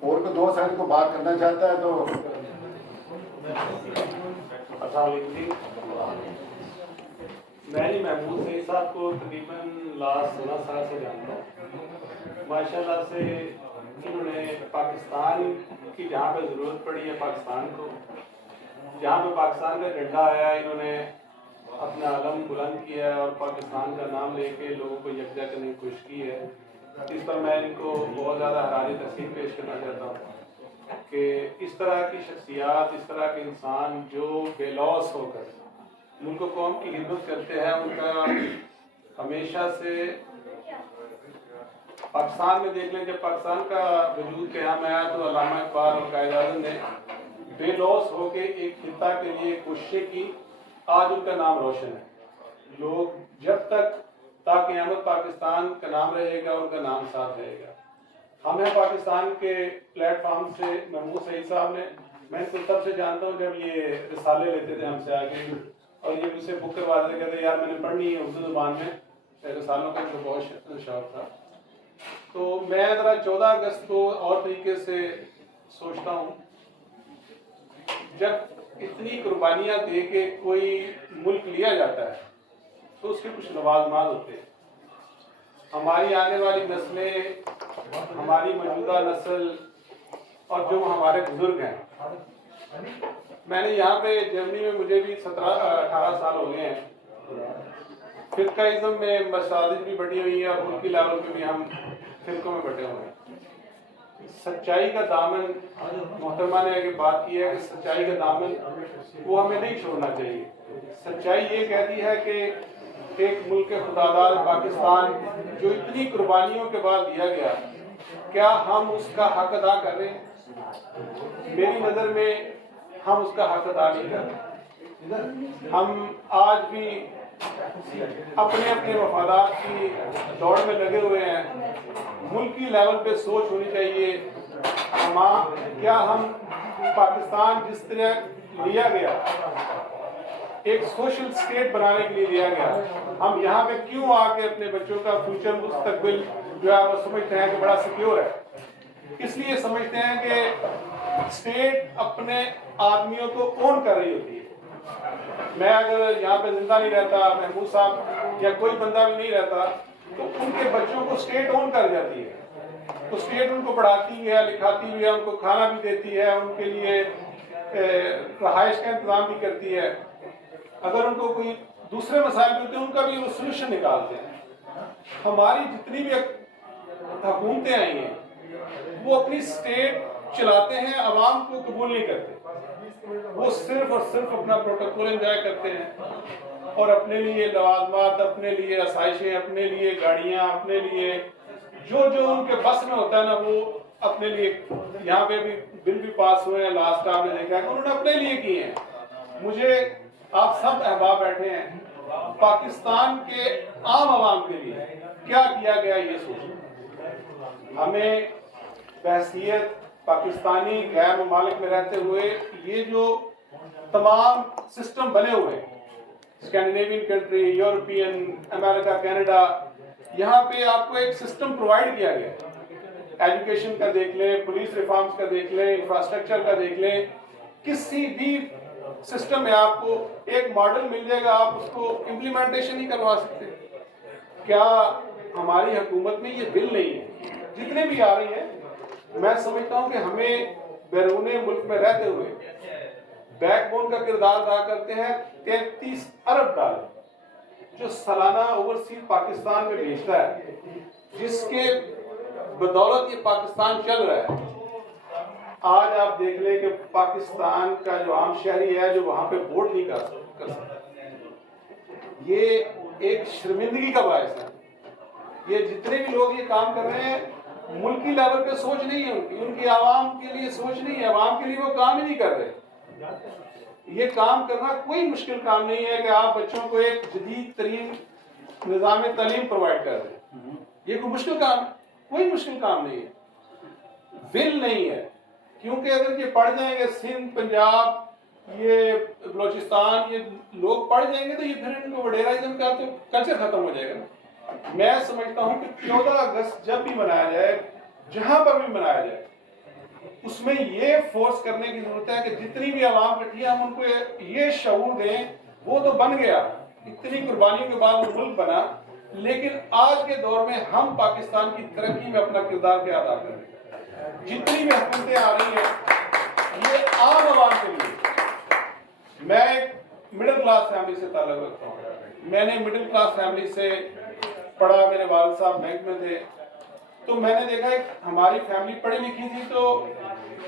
اور کوئی دوست اگر کو بات کرنا چاہتا ہے تو السلام علیکم. میں نے محمود سعید صاحب کو تقریباً لاسٹ 16 سال سے جانتا ہوں. ماشاء اللہ سے انہوں نے پاکستان کی جہاں پہ ضرورت پڑی ہے پاکستان کو، جہاں پہ پاکستان کا جھنڈا آیا انہوں نے اپنا علم بلند کیا ہے اور پاکستان کا نام لے کے لوگوں کو یکجا کرنے کی کوشش کی ہے. اس پر میں ان کو بہت زیادہ حراج تحسین پیش کرنا چاہتا ہوں کہ اس طرح کی شخصیات، اس طرح کے انسان جو بے لوث ہو کر ملک و قوم کی خدمت کرتے ہیں، ان کا ہمیشہ سے پاکستان میں دیکھ لیں جب پاکستان کا وجود قیام آیا تو علامہ اقبال اور قائد اعظم نے بے لوث ہو کے ایک خطہ کے لیے کوششیں کی. آج ان کا نام روشن ہے. لوگ جب تک تا قیامت پاکستان کا نام رہے گا، ان کا نام ساتھ رہے گا. ہمیں پاکستان کے پلیٹ فارم سے محمود سعید صاحب نے، میں ان کو تب سے جانتا ہوں جب یہ رسالے لیتے تھے ہم سے آگے اور یہ مجھ سے بک کروا دیتے کہتے یار میں نے پڑھنی ہے اردو زبان میں، رسالوں کا جو بہت شوق تھا. تو میں ذرا 14 اگست کو اور طریقے سے سوچتا ہوں. جب اتنی قربانیاں دے کے کوئی ملک لیا جاتا ہے تو اس کے کچھ لوازمات ہوتے ہیں. ہماری آنے والی نسلیں، ہماری موجودہ نسل اور جو ہمارے بزرگ ہیں، میں نے یہاں پہ جرمنی میں مجھے بھی 17-18 سال ہو گئے ہیں. فرقہ ازم میں مساجد بھی بٹی ہوئی ہیں اور ملکی لیول پہ بھی ہم فرقوں میں بٹے ہوئے ہیں. سچائی کا دامن، محترمہ نے ایک بات کی ہے کہ سچائی کا دامن وہ ہمیں نہیں چھوڑنا چاہیے. سچائی یہ کہتی ہے کہ ایک ملک خداداد پاکستان جو اتنی قربانیوں کے بعد دیا گیا، کیا ہم اس کا حق ادا کر رہے ہیں؟ میری نظر میں ہم اس کا حق ادا نہیں کر رہے. ہم آج بھی اپنے اپنے مفادات کی دوڑ میں لگے ہوئے ہیں. ملکی لیول پہ سوچ ہونی چاہیے. کیا ہم پاکستان جس طرح لیا گیا، ایک سوشل سٹیٹ بنانے کے لیے لیا گیا، ہم یہاں پہ کیوں آ کے اپنے بچوں کا فیوچر مستقبل جو ہے وہ سمجھتے ہیں کہ بڑا سیکیور ہے؟ اس لیے سمجھتے ہیں کہ اسٹیٹ اپنے آدمیوں کو اون کر رہی ہوتی ہے. میں اگر یہاں پہ زندہ نہیں رہتا، محمود صاحب یا کوئی بندہ بھی نہیں رہتا، تو ان کے بچوں کو اسٹیٹ اون کر جاتی ہے. تو اسٹیٹ ان کو پڑھاتی ہے، لکھاتی ہے، ان کو کھانا بھی دیتی ہے، ان کے لیے رہائش کا انتظام بھی کرتی ہے. اگر ان کو کوئی دوسرے مسائل ہوتے ہیں ان کا بھی وہ سولوشن نکالتے ہیں. ہماری جتنی بھی حکومتیں آئی ہیں وہ اپنی اسٹیٹ چلاتے ہیں، عوام کو قبول نہیں کرتے. وہ صرف اور صرف اپنا پروٹوکول انجوائے کرتے ہیں اور اپنے لیے لوازمات، اپنے لیے آسائشیں، اپنے لیے گاڑیاں، اپنے لیے جو ان کے بس میں ہوتا ہے نا وہ اپنے لیے. یہاں پہ بھی بل بھی پاس ہوئے ہیں، لاسٹ آپ نے دیکھا کہ انہوں نے اپنے لیے کیے ہیں. مجھے آپ سب احباب بیٹھے ہیں، پاکستان کے عام عوام کے لیے کیا کیا گیا یہ سوچنا. ہمیں بحیثیت پاکستانی غیر ممالک میں رہتے ہوئے یہ جو تمام سسٹم بنے ہوئے ہیں، اسکینڈینیوین کنٹری، یورپین، امریکہ، کینیڈا، یہاں پہ آپ کو ایک سسٹم پرووائڈ کیا گیا. ایجوکیشن کا دیکھ لیں، پولیس ریفارمز کا دیکھ لیں، انفراسٹرکچر کا دیکھ لیں، کسی بھی سسٹم میں آپ کو ایک ماڈل مل جائے گا، آپ اس کو امپلیمنٹیشن نہیں کروا سکتے. کیا ہماری حکومت میں یہ بل نہیں ہے؟ جتنے بھی آ رہی ہیں، میں سمجھتا ہوں کہ ہمیں بیرون ملک میں رہتے ہوئے بیک بون کا کردار ادا کرتے ہیں. 33 ارب ڈالر جو سالانہ اوورسیز پاکستان میں بھیجتا ہے، جس کے بدولت یہ پاکستان چل رہا ہے. آج آپ دیکھ لیں کہ پاکستان کا جو عام شہری ہے جو وہاں پہ ووٹ نہیں کر سکتا، یہ ایک شرمندگی کا باعث ہے. یہ جتنے بھی لوگ یہ کام کر رہے ہیں، ملکی لیول پہ سوچ نہیں ہے ان کی عوام کے لیے سوچ نہیں ہے. عوام کے لیے وہ کام ہی نہیں کر رہے. یہ کام کرنا کوئی مشکل کام نہیں ہے کہ آپ بچوں کو ایک جدید ترین نظام تعلیم پرووائڈ کر دیں. یہ کوئی مشکل کام، کوئی مشکل کام نہیں ہے. بل نہیں ہے، کیونکہ اگر یہ پڑھ جائیں گے سندھ، پنجاب، یہ بلوچستان، یہ لوگ پڑھ جائیں گے تو یہ پھر ان کو وڈیرائزم کا تو کلچر ختم ہو جائے گا. میں سمجھتا ہوں کہ 14 اگست جب بھی منایا جائے، جہاں پر بھی منایا جائے، اس میں یہ فورس کرنے کی ضرورت ہے کہ جتنی بھی عوام کٹھی ہے ہم ان کو یہ شعور دیں. وہ تو بن گیا، اتنی قربانیوں کے بعد وہ ملک بنا، لیکن آج کے دور میں ہم پاکستان کی ترقی میں اپنا کردار کیا ادا کریں. جتنی بھی حکومتیں آ رہی ہیں یہ عام عوام کے لیے. میں ایک مڈل کلاس فیملی سے تعلق رکھتا ہوں. میں نے مڈل کلاس فیملی سے پڑھا، میرے والد صاحب بینک میں تھے، تو میں نے دیکھا ہماری فیملی پڑھی لکھی تھی تو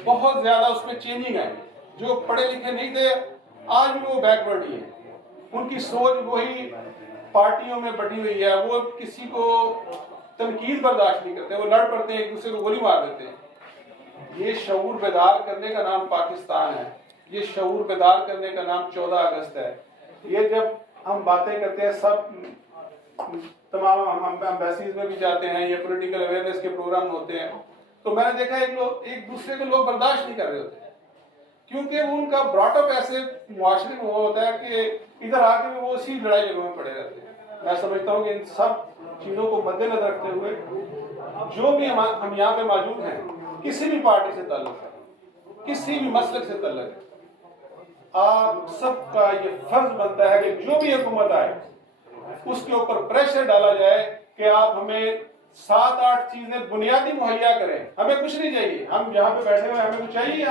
بہت زیادہ اس میں چینجنگ آئی. جو پڑھے لکھے نہیں تھے آج بھی وہ بیکورڈ ہی ہیں. ان کی سوچ وہی پارٹیوں میں بٹی ہوئی ہے. وہ کسی کو تنقید برداشت نہیں کرتے، وہ لڑ پڑتے ہیں، ایک دوسرے کو گولی مار دیتے ہیں. یہ شعور بیدار کرنے کا نام پاکستان ہے. یہ شعور بیدار کرنے کا نام 14 اگست ہے. یہ جب ہم باتیں کرتے ہیں، سب تمام ہم ایمبیسیز میں بھی جاتے ہیں یا پولیٹیکل اویئرنیس کے پروگرام ہوتے ہیں، تو میں نے دیکھا ایک دوسرے کو لوگ برداشت نہیں کر رہے ہوتے، کیونکہ وہ ان کا براٹ اپ ایسے معاشرے میں وہ ہوتا ہے کہ ادھر آ کے وہ اسی لڑائی جگہوں میں پڑے رہتے ہیں. میں سمجھتا ہوں کہ ان سب چیزوں کو مد نظر رکھتے ہوئے جو بھی ہم یہاں پہ موجود ہیں، کسی بھی پارٹی سے تعلق ہے، کسی بھی مسلک سے تعلق ہے، آپ سب کا یہ فرض بنتا ہے کہ جو بھی حکومت آئے اس کے اوپر پریشر ڈالا جائے کہ آپ ہمیں 7-8 چیزیں بنیادی مہیا کریں. ہمیں کچھ نہیں چاہیے، ہم یہاں پہ بیٹھے ہوئے ہمیں کچھ چاہیے،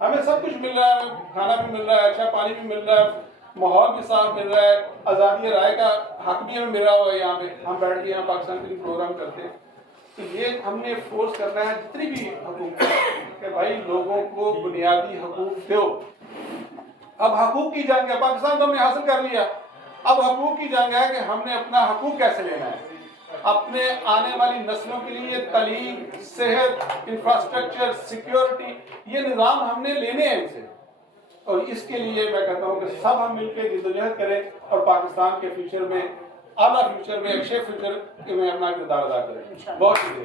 ہمیں سب کچھ مل رہا ہے. ہمیں کھانا بھی مل رہا ہے، اچھا پانی بھی مل رہا ہے، ماحول بھی صاف مل رہا ہے، آزادی رائے کا حق بھی ہمیں ملا ہوا ہے. یہاں پہ ہم بیٹھ کے یہاں پاکستان کے لیے پروگرام کرتے ہیں. تو یہ ہم نے فورس کرنا ہے جتنی بھی حکومت کہ بھائی لوگوں کو بنیادی حقوق دو. اب حقوق کی جنگ ہے، پاکستان تو ہم نے حاصل کر لیا، اب حقوق کی جنگ ہے کہ ہم نے اپنا حقوق کیسے لینا ہے. اپنے آنے والی نسلوں کے لیے تعلیم، صحت، انفراسٹرکچر، سیکیورٹی، یہ نظام ہم نے لینے ہیں ان سے. اور اس کے لیے میں کہتا ہوں کہ سب ہم مل کے جدوجہد کریں اور پاکستان کے فیوچر میں، اعلیٰ فیوچر میں، اچھے فیوچر میں اپنا کردار ادا کریں. بہت شکریہ.